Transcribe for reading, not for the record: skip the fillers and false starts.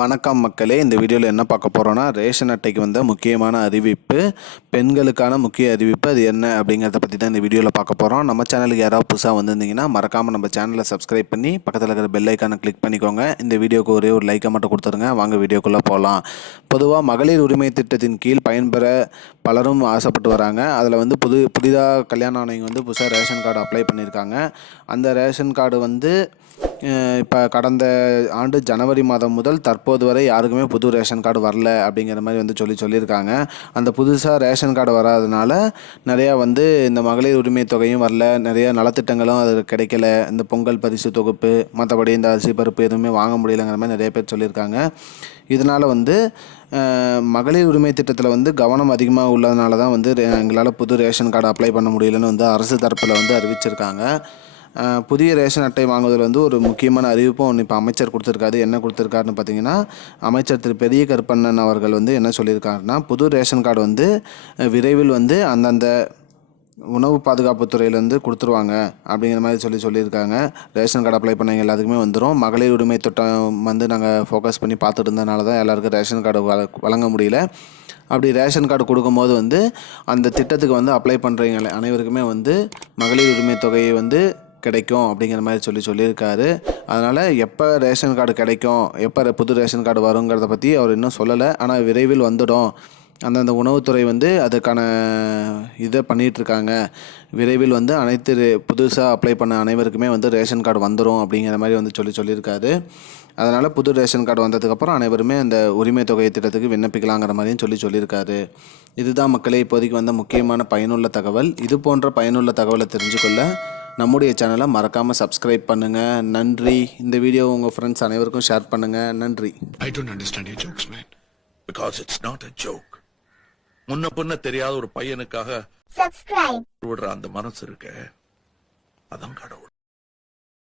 வணக்கம் மக்களே, இந்த வீடியோவில் என்ன பார்க்க போகிறோன்னா, ரேஷன் அட்டைக்கு வந்த முக்கியமான அறிவிப்பு, பெண்களுக்கான முக்கிய அறிவிப்பு அது என்ன அப்படிங்கிறத பற்றி தான் இந்த வீடியோவில் பார்க்க போகிறோம். நம்ம சேனலுக்கு யாராவது புதுசாக வந்திருந்தீங்கன்னா மறக்காமல் நம்ம சேனலை சப்ஸ்கிரைப் பண்ணி பக்கத்தில் இருக்கிற பெல் ஐக்கானை கிளிக் பண்ணிக்கோங்க. இந்த வீடியோக்கு ஒரே ஒரு லைக்கை மட்டும் கொடுத்துருங்க. வாங்க வீடியோக்குள்ளே போகலாம். பொதுவாக மகளிர் உரிமை திட்டத்தின் கீழ் பயன்பெற பலரும் ஆசைப்பட்டு வராங்க. அதில் வந்து புதிதாக கல்யாணம் ஆனவங்க புதுசாக ரேஷன் கார்டு அப்ளை பண்ணியிருக்காங்க. அந்த ரேஷன் கார்டு இப்போ கடந்த ஆண்டு ஜனவரி மாதம் முதல் தற்போது வரை யாருக்குமே புது ரேஷன் கார்டு வரல அப்படிங்கிற மாதிரி சொல்லியிருக்காங்க. அந்த புதுசாக ரேஷன் கார்டு வராதனால நிறையா இந்த மகளிர் உரிமை தொகையும் வரல, நிறைய நலத்திட்டங்களும் அது கிடைக்கல, இந்த பொங்கல் பரிசு தொகுப்பு மற்றபடி இந்த அரிசி பருப்பு எதுவுமே வாங்க முடியலைங்கிற மாதிரி நிறைய பேர் சொல்லியிருக்காங்க. இதனால் மகளிர் உரிமை திட்டத்தில் கவனம் அதிகமாக உள்ளதுனால தான் எங்களால் புது ரேஷன் கார்டு அப்ளை பண்ண முடியலன்னு அரசு தரப்பில் அறிவிச்சிருக்காங்க. புதிய ரேஷன் அட்டை வாங்குவதில் ஒரு முக்கியமான அறிவிப்பும் ஒன்று இப்போ அமைச்சர் கொடுத்துருக்காரு. என்ன கொடுத்துருக்காருன்னு பார்த்தீங்கன்னா, அமைச்சர் திரு பெரிய கருப்பண்ணன் அவர்கள் என்ன சொல்லியிருக்காருன்னா, புது ரேஷன் கார்டு விரைவில் அந்தந்த உணவு பாதுகாப்பு துறையிலேருந்து கொடுத்துருவாங்க அப்படிங்கிற மாதிரி சொல்லியிருக்காங்க. ரேஷன் கார்டு அப்ளை பண்ணவங்க எல்லாத்துக்குமே வந்துடும். மகளிர் உரிமை திட்டம் நாங்கள் ஃபோக்கஸ் பண்ணி பார்த்துட்டு இருந்தனால தான் எல்லாருக்கும் ரேஷன் கார்டு வழங்க முடியல. அப்படி ரேஷன் கார்டு கொடுக்கும்போது அந்த திட்டத்துக்கு அப்ளை பண்ணுறவங்க அனைவருக்குமே மகளிர் உரிமை தொகையை கிடைக்கும் அப்படிங்கிற மாதிரி சொல்லியிருக்காரு. அதனால் எப்போ ரேஷன் கார்டு கிடைக்கும், எப்போ புது ரேஷன் கார்டு வருங்கிறத பற்றி அவர் இன்னும் சொல்லலை. ஆனால் விரைவில் வந்துடும். அந்தந்த உணவுத்துறை அதுக்கான இதை பண்ணிகிட்ருக்காங்க. விரைவில் அனைத்து புதுசாக அப்ளை பண்ண அனைவருக்குமே ரேஷன் கார்டு வந்துடும் அப்படிங்கிற மாதிரி சொல்லியிருக்காரு. அதனால் புது ரேஷன் கார்டு வந்ததுக்கப்புறம் அனைவருமே அந்த உரிமை தொகை திட்டத்துக்கு விண்ணப்பிக்கலாங்கிற மாதிரியும் சொல்லியிருக்காரு. இதுதான் மக்களே இப்போதைக்கு முக்கியமான பயனுள்ள தகவல். இது போன்ற பயனுள்ள தகவலை தெரிஞ்சுக்கொள்ள நம்முடைய சேனலை மறக்காமல் சப்ஸ்கிரைப் பண்ணுங்கள். நன்றி. இந்த வீடியோ உங்கள் ஃப்ரெண்ட்ஸ் அனைவருக்கும் ஷேர் பண்ணுங்கள். நன்றி. I don't understand your jokes, man. Because it's not a joke. முன்ன பின்ன தெரியாத ஒரு பையனுக்காக விடுற அந்த மனசு இருக்க, அதான் கடவுள்.